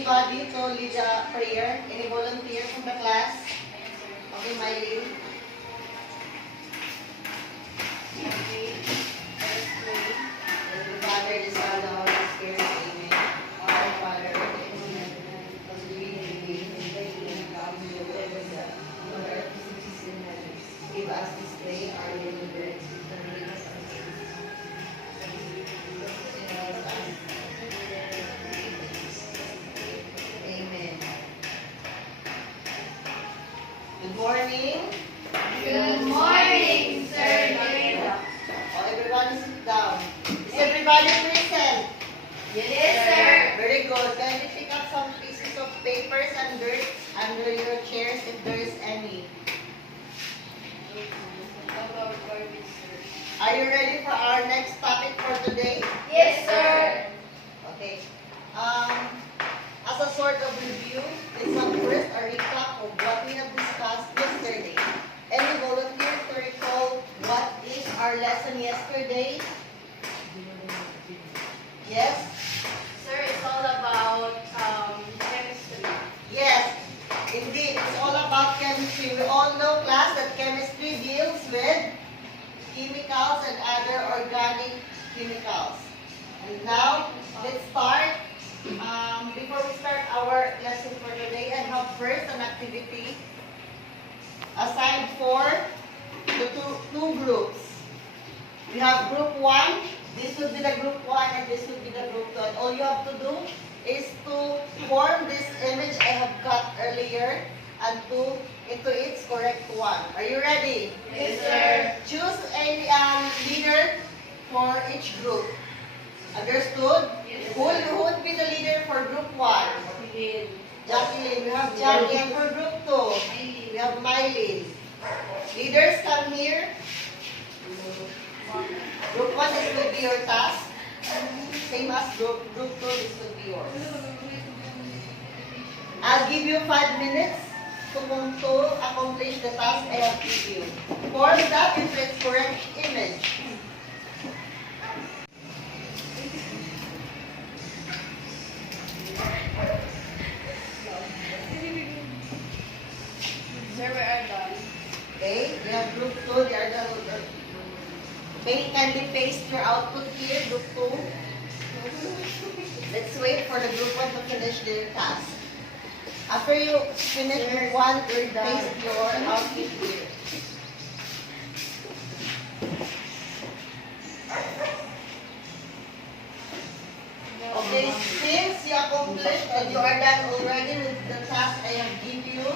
anybody to lead a prayer? Any volunteer from the class? Okay, Miley. Okay. Let's pray. The Father, the Son, the Holy Spirit. Amen. Our Father, who art in heaven, hallowed be thy name. Thy kingdom come, your will be done on earth as it is in heaven. Give us this day our daily bread, and forgive us our sins. Amen. Good morning. Good morning, Sir Lorena. Oh, everyone sit down. Is everybody present? Yes, sir. Very good. Can you pick up some pieces of papers and dirt under your chairs if there is any? Are you ready for our next topic for today? Yes, sir. Okay. As a sort of review, let's have first a recap of what we have discussed yesterday. Any volunteer to recall what is our lesson yesterday? Yes? Sir, it's all about chemistry. Yes, indeed. It's all about chemistry. We all know, class, that chemistry deals with chemicals and other organic chemicals. And now, let's start. Before we start our lesson for today, I have first an activity assigned for the two groups. We have group 1. This would be the group 1 and this would be the group 2. And all you have to do is to form this image I have cut earlier and to into its correct one. Are you ready? Yes, sir. Choose a leader for each group. Understood? Yes, Who would be the leader for group 1? Jacqueline. We have Jackie. And for group 2, we have Mylene. Leaders, come here. Group 1, this will be your task. Same as group 2, this will be yours. I'll give you 5 minutes to accomplish the task I have given you. Form that into its correct image. Sir, we are done. Okay, we have group 2, they are done. Okay, kindly paste your output here, group 2. Let's wait for the group 1 to finish their task. After you finish group 1, paste your output here. Okay, since you accomplished and you are done already with the task I have given you,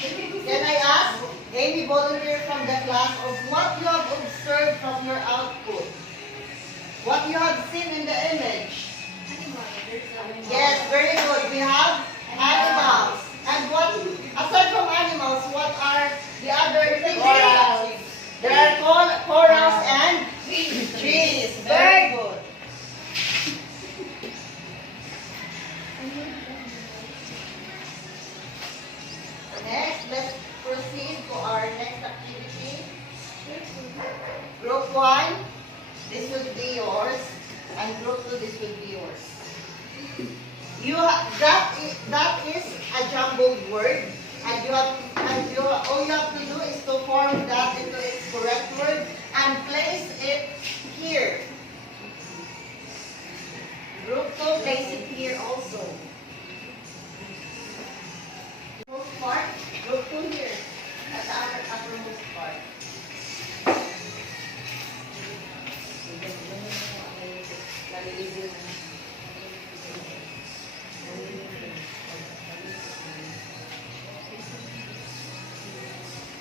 can I ask any volunteer from the class of what you have observed from your output? What you have seen in the image? Yes, very good. We have animals. And what, aside from animals, what are the other things? Corals. There are corals and trees. Very good. Next, let's proceed to our next activity. Group 1, this will be yours, and group 2, this will be yours. That is a jumbled word, and all you have to do is to form that into its correct word and place it here. Group 2, place it here also. Part, group 2 here, at the uppermost part.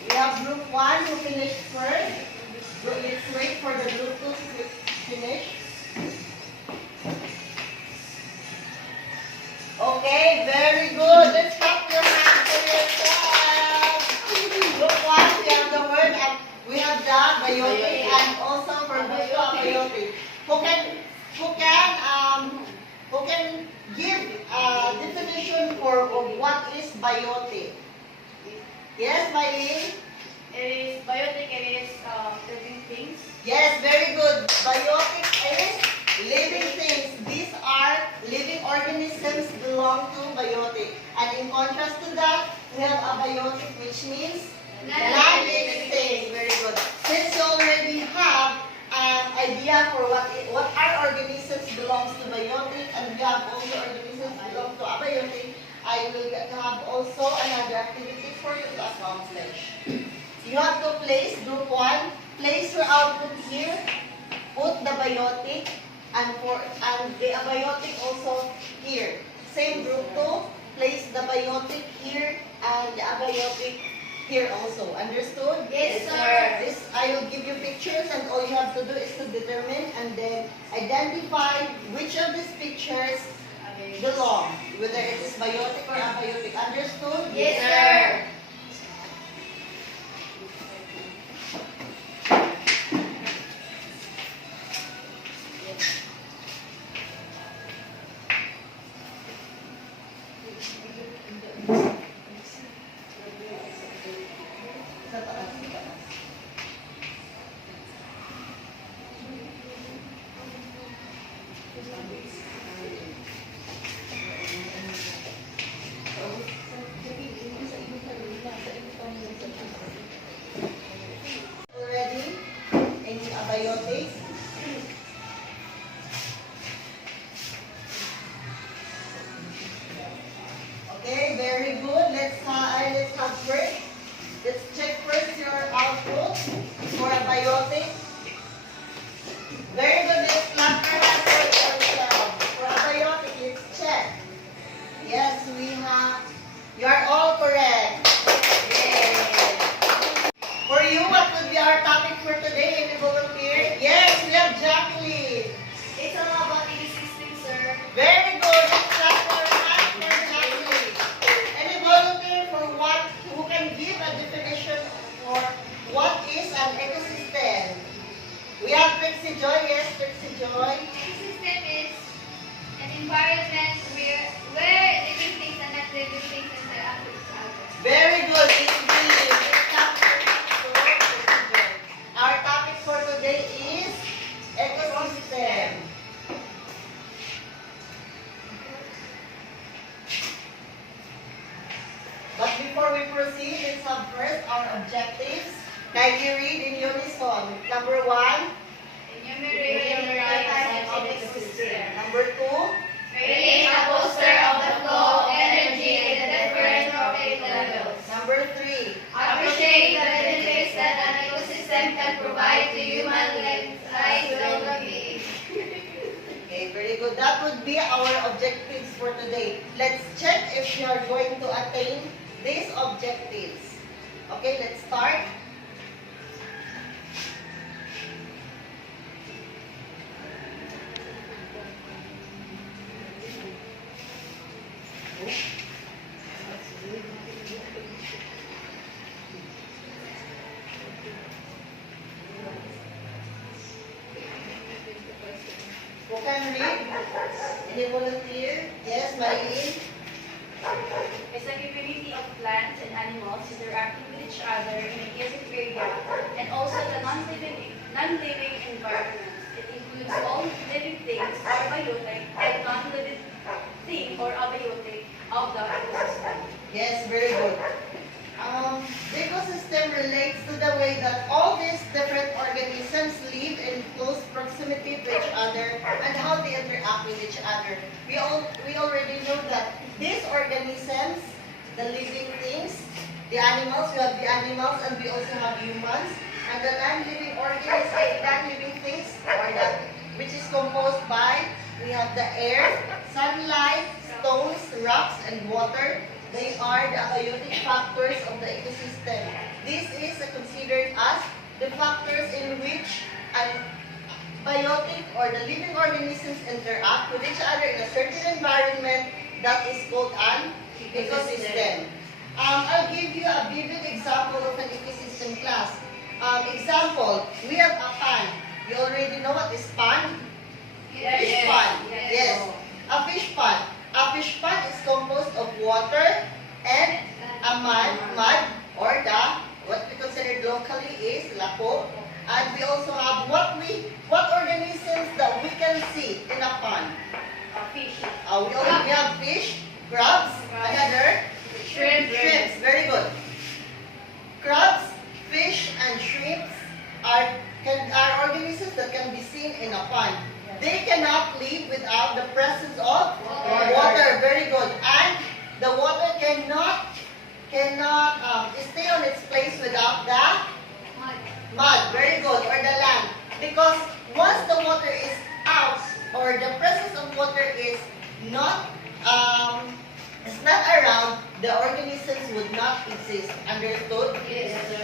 We have group 1 who finished first. Let's wait for the group 2 to finish. Okay, very good. Let's clap your hands for yourself. Group 1, we have the word, and we have the biotic, and also for group 2, biotic. Who can give a definition for what is biotic? Yes, Mylene? Biotic is living things. Yes, very good. Biotic is living things. These organisms belong to biotic. And in contrast to that, we have abiotic, which means non-living things. Very good. Since you already have an idea for what are organisms belongs to biotic, and we have only organisms belong to abiotic, I will have also another activity for you to accomplish. You have to place group 1, place your output here, put the biotic, and the abiotic also here. Same group 2, place the biotic here and the abiotic here also. Understood? Yes, sir. This I will give you pictures, and all you have to do is to determine and then identify which of these pictures belong, whether it is biotic or abiotic. Understood? Yes, sir. Sa taas, sa taas. Already? Any abiotics? Okay, very good. Let's have first. Let's check first your output for abiotic. Very good. Let's clap our hands for ourselves. For abiotic, let's check. Yes, we have. You are all correct. Yay. For you, what would be our topic for today? Any volunteer? Yes, we have Jacqueline. It's all about ecosystem, sir. Very good. Let's clap our hands for Jacqueline. Any volunteer for who can give a definition for what is an ecosystem? We have Trixie Joy. Yes, Trixie Joy. Ecosystem is an environment where living things and non-living things interact with each other. Very good indeed. Let's clap for Trixie Joy. Our topic for today is ecosystem. But before we proceed, let's have first our objectives. Kindly read in unison. Number 1. Enumerate the types of ecosystem. Number 2. Create a poster of the flow of energy in the different trophic levels. Number 3. Appreciate the benefits that an ecosystem can provide to human life well-being. Okay, very good. That would be our objectives for today. Let's check if we are going to attain these objectives. Okay, let's start. Who can read? Any volunteer? Yes, Marilyn? It's a community of plants and animals interacting with each other in a given area, and also the non-living environment. It includes all living things or biotic and non-living thing or abiotic of the ecosystem. Yes, very good. The ecosystem relates to the way that all these different organisms live in close proximity to each other and how they interact with each other. We already know that these organisms, the living things, the animals, we have the animals and we also have humans, and the non-living organisms, non-living things, or that which is composed by, we have the air, sunlight, stones, rocks, and water. They are the abiotic factors of the ecosystem. This is considered as the factors in which an biotic or the living organisms interact with each other in a certain environment that is called an ecosystem. I'll give you a vivid example of an ecosystem class. Example, we have a pond. You already know what is pond? Fish pond. Yes. A fish pond. A fish pond is composed of water and a mud or what we consider locally is lapo. And we also have what organisms that we can see in a pond. Fish. We have fish, crabs, another shrimps. Very good. Crabs, fish, and shrimps are organisms that can be seen in a pond. They cannot live without the presence of water. Very good. And the water cannot stay on its place without the mud. Very good. Or the land. Because once the water is out, or the presence of water is not around, the organisms would not exist. Understood?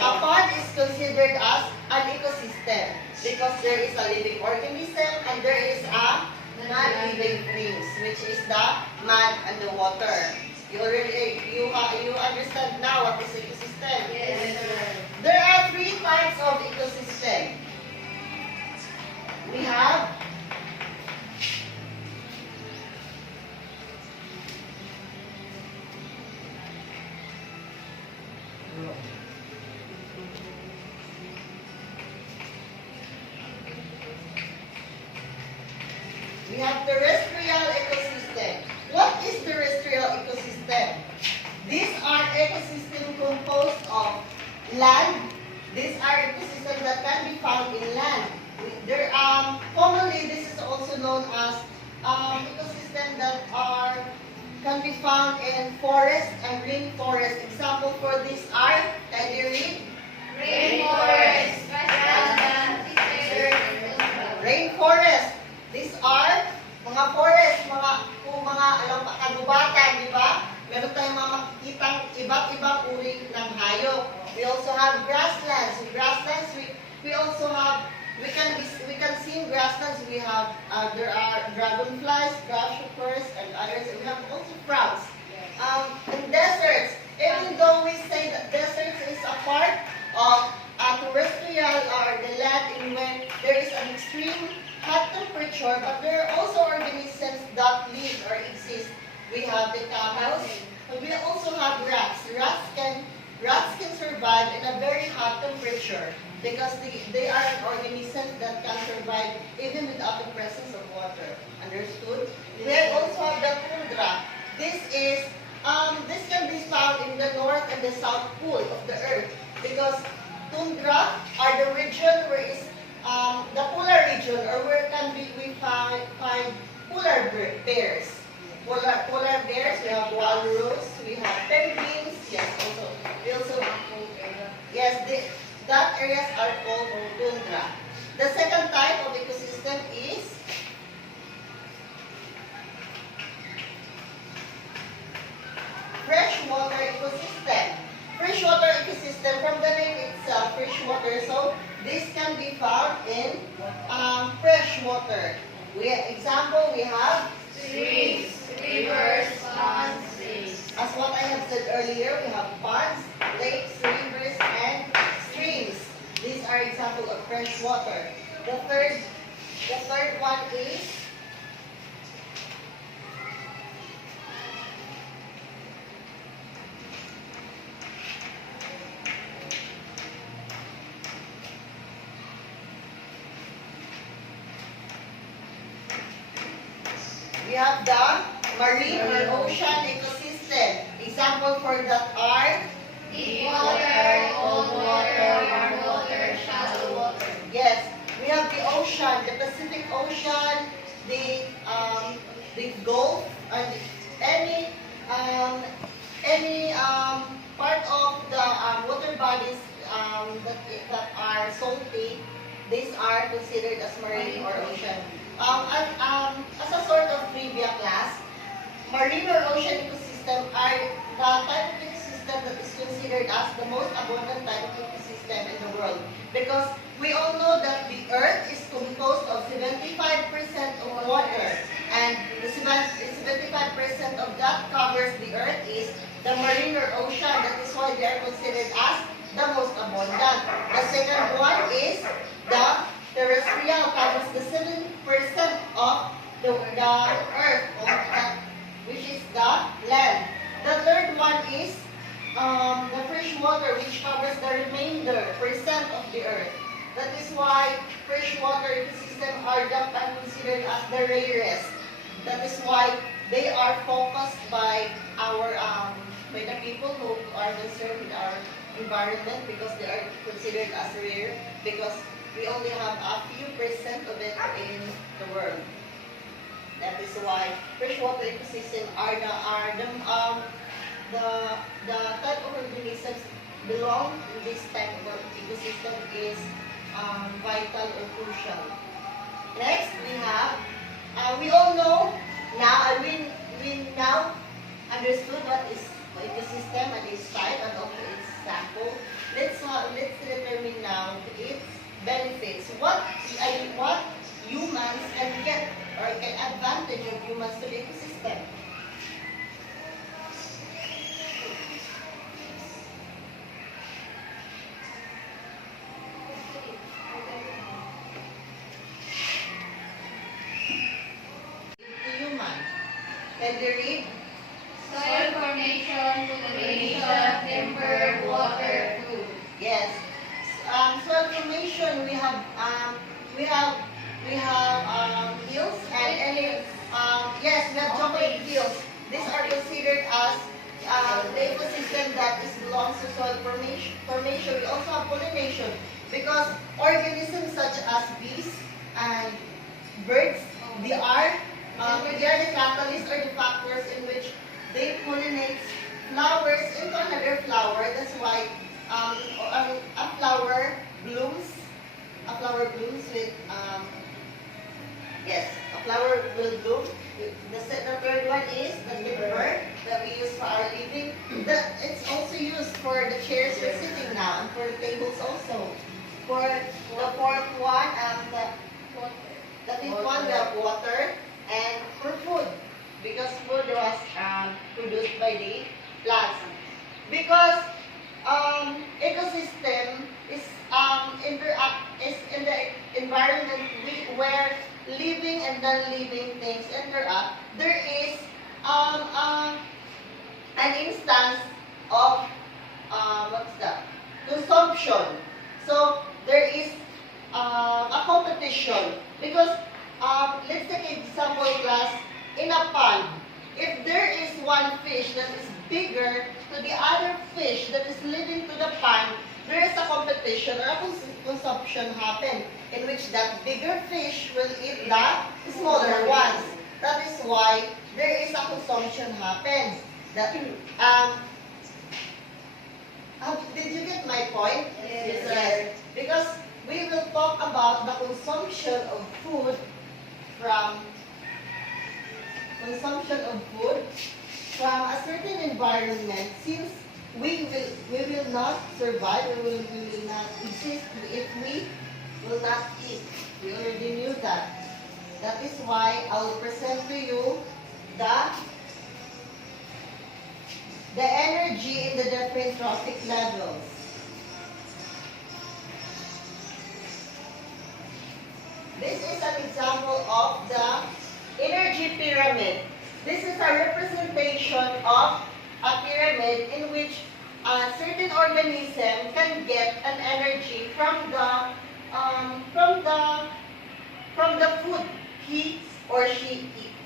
A pond is considered as an ecosystem because there is a living organism and there is a non-living things, which is the mud and the water. You understand now what is ecosystem? There are 3 types of ecosystem. We have terrestrial ecosystem. What is terrestrial ecosystem? These are ecosystems composed of land. These are ecosystems that can be found in land. Commonly, this is also known as ecosystems that can be found in forest and rainforest. Example for this are, can you read? Rainforest. These are mga forest, mga kagubatan, di ba? Meron tayong mga makikitang iba't ibang uri ng hayop. We also have grasslands. In grasslands, we also have, we can see in grasslands, there are dragonflies, grasshoppers, and others. We have also frogs. In deserts, even though we say that deserts is a part of terrestrial or the land in when there is an extreme hot temperature, but there are also organisms that live or exist. We have the camels, and we also have rats. Rats can survive in a very hot temperature because they are an organism that can survive even without the presence of water. Understood? We also have the tundra. This can be found in the north and the south pole of the earth because tundra are the region where is the polar region, or where we find polar bears. Polar bears, we have walrus, we have penguins, that areas are called tundra. The second type of ecosystem is freshwater ecosystem. Freshwater ecosystem, from the name itself, freshwater, so this can be found in freshwater. Example, we have Streams, rivers, ponds, lakes. as what I have said earlier, we have ponds, lakes, rivers, and streams. These are examples of fresh water. The third one is we have the marine or ocean ecosystem. Example for that are Deep water, cold water, warm water, shallow water. yes, we have the ocean, the Pacific Ocean, the Gulf, and any part of the water bodies that are salty. These are considered as marine or ocean. As a sort of trivia class, marine or ocean ecosystem are the type of ecosystem that is considered as the most abundant type of ecosystem in the world. Because we all know that the earth is composed of 75% of water. And the 75% of that covers the earth is the marine or ocean. That is why they are considered as the most abundant. The second one is the terrestrial, covers the 7% of the earth, which is the land. The third one is the fresh water, which covers the remainder percent of the earth. That is why freshwater ecosystems are considered as the rarest. That is why they are focused by by the people who are concerned with our environment because they are considered as rare because we only have a few percent of it in the world. That is why freshwater ecosystem are the type of organisms belong in this type of ecosystem is vital or crucial. Next, we all know now, we now understood what is ecosystem and its type and also its sample. Let's determine now its benefits. What humans can get or can advantage of humans to the ecosystem. To human. Can they read? Soil formation, pollination, timber, water, food. Yes. Soil formation, we have hills and yes, we have chocolate hills. These are considered as the ecosystem that belongs to soil formation. We also have pollination because organisms such as bees and birds, they are the catalysts or the factors in which they pollinate flowers into another flower. That's why a flower blooms. A flower blooms with yes, a flower will bloom. The third one is the timber that we use for our living. It's also used for the chairs we're sitting now and for the tables also. For the fourth one, the fifth one, we have water and for food because food was produced by the plants. Because ecosystem is in the environment where living and non-living things interact. There is an instance of what's that? Consumption. So there is a competition because let's take an example, class. In a pond, if there is one fish that is bigger to the other fish that is living to the pond, there is a competition or a consumption happen in which that bigger fish will eat the smaller ones. That is why there is a consumption happen. That did you get my point? Yes. Because we will talk about the consumption of food from a certain environment, since we will not survive, we will not exist if we will not eat. We already knew that. That is why I will present to you the energy in the different trophic levels. This is an example of the energy pyramid. This is a representation of a pyramid in which a certain organism can get an energy from the food he or she eats.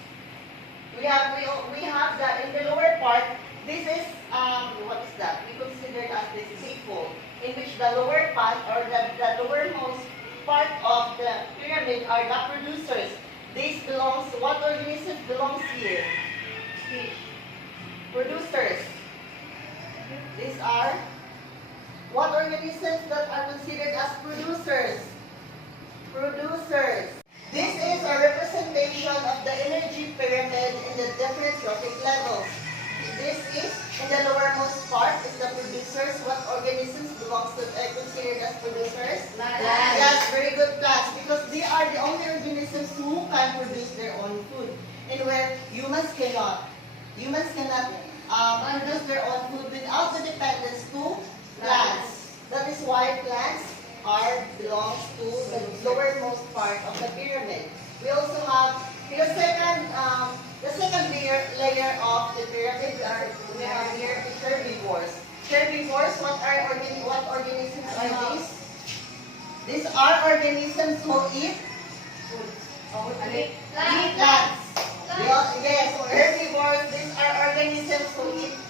We have that in the lower part. This is what is that? We consider as this seafood, in which the lower part or the lowermost part of the pyramid are the producers. This belongs, what organism belongs here? Fish. Producers. These are what organisms that are considered as producers? Producers. This is a representation of the energy pyramid in the different trophic levels. This is, in the lowermost part, is the producers. What organisms belongs to are considered as producers? Plants. Yes, very good, plants, because they are the only organisms who can produce their own food, and where humans cannot. Humans cannot produce their own food without the dependence to plants. That is why plants belongs to the lowermost part of the pyramid. We also have the second layer of the pyramid. We have here the herbivores. Herbivores, what organisms are these? These are organisms who eat plants. Yes,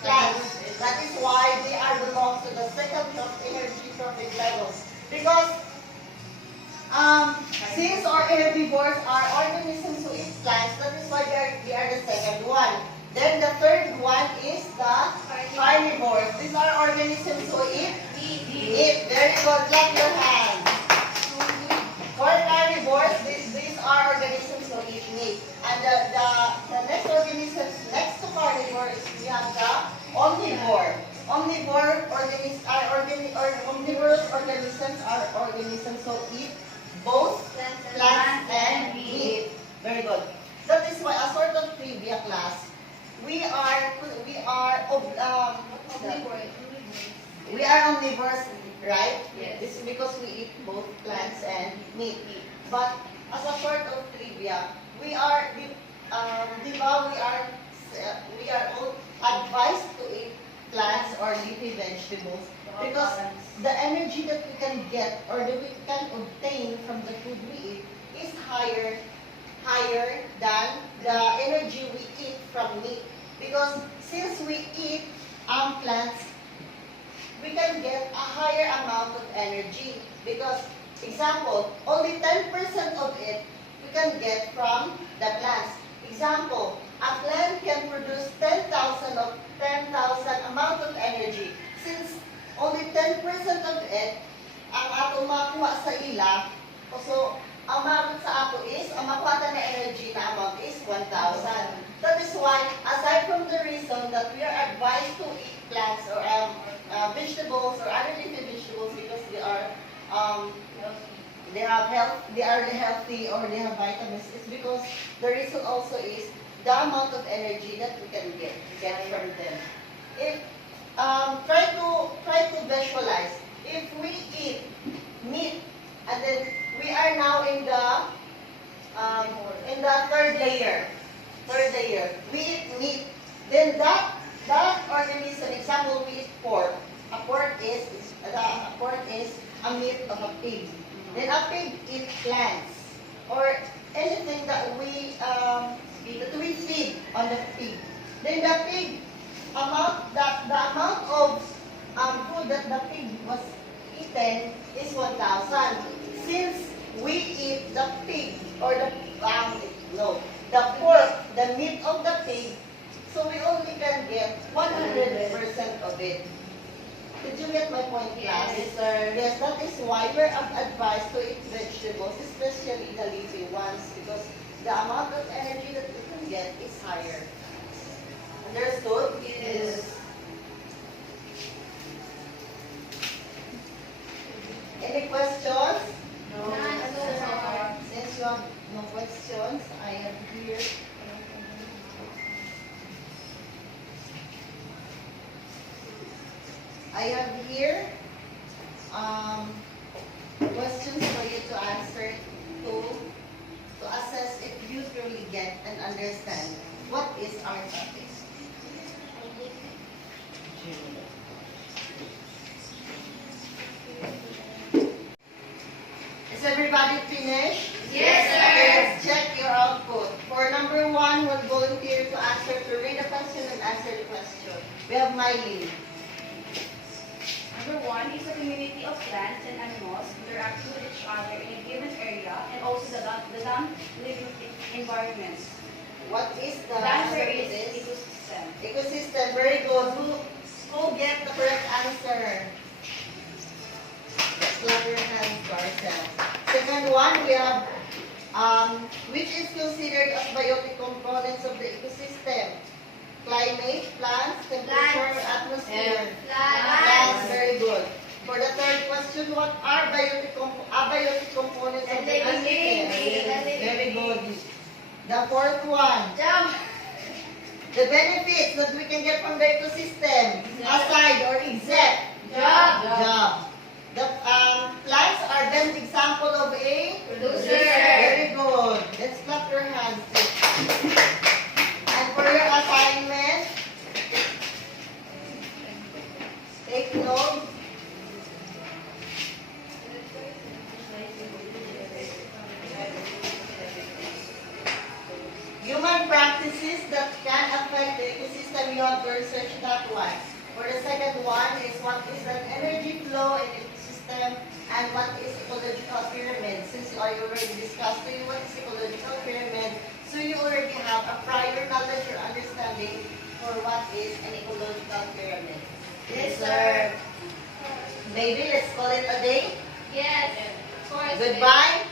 plants. That is why they are belong to the second energy trophic levels. Because since our herbivores are organisms who eat plants, that is why they are the second one. Then the third one is the carnivores. These are organisms who eat. Very good. Clap your hands. For carnivores, these are organisms who eat meat. And the next organisms next to carnivores, we have the omnivore. Omnivorous organisms are organisms who eat both plants and meat. Very good. That is why a sort of trivia class. We are omnivores, right? Yes. This is because we eat both plants and meat. But as a sort of trivia, we are all advised to eat plants or leafy vegetables because the energy that we can get or that we can obtain from the food we eat is higher than the energy we eat from meat. Because since we eat plants, we can get a higher amount of energy. Because, example, only 10% of it we can get from the plants. Example, a plant can produce 10,000 amount of energy. Since only 10% of it ang ato makuha sa ila, so ang maabot sa ato is, ang makuha na energy na amount is 1,000. That is why, aside from the reason that we are advised to eat plants or vegetables or other leafy vegetables because they are healthy or they have vitamins, it's because the reason also is the amount of energy that we can get from them. If try to visualize, if we eat meat and then we are now in the third layer, we eat meat, then that organism, example, we eat pork. A pork is a meat of a pig. Then a pig eats plants or anything that we feed on the pig. Then the pig the amount of food that the pig was eaten is 1,000. Since we eat the pig or the pork, the meat of the pig, so we only can get 100% of it. Did you get my point, class? Yes, sir. Yes, that is why we're advised to eat vegetables, especially the leafy ones, because the amount of energy that we can get is higher. Understood? Yes. Any questions? No. None so far. Since you have no questions, I have here. Questions for you to answer to assess if you truly get and understand what is our topic. Is everybody finished? Yes, sir. Okay, let's check your output. For number 1, we'll volunteer to answer, to read the question and answer the question. We have Miley. Number 1 is a community of plants and animals interacting with each other in a given area and also the non-living environments. What is the The answer answer to is this? ecosystem. Ecosystem. Very good. Who get the correct answer? Let's clap your hands to ourselves. Second one, we have which is considered as biotic components of the ecosystem? Climate, plants, temperature, Plants. atmosphere. Plants. Very good. For the third question, what are abiotic components of the The living ecosystem? beings. Very good. The fourth one, Jump. the benefits that we can get from the ecosystem, aside or except Job. The plants are then example of a Producer. Very good. Let's clap your hands. And for your assignment, take note. Human practices that can affect the ecosystem, you have to research that one. For the second one is what is an energy flow in ecosystem and what is ecological pyramid. Since I already discussed to you what is ecological pyramid, so you already have a prior knowledge or understanding for what is an ecological pyramid. Yes, sir. Maybe let's call it a day. Yes. Of course. Goodbye.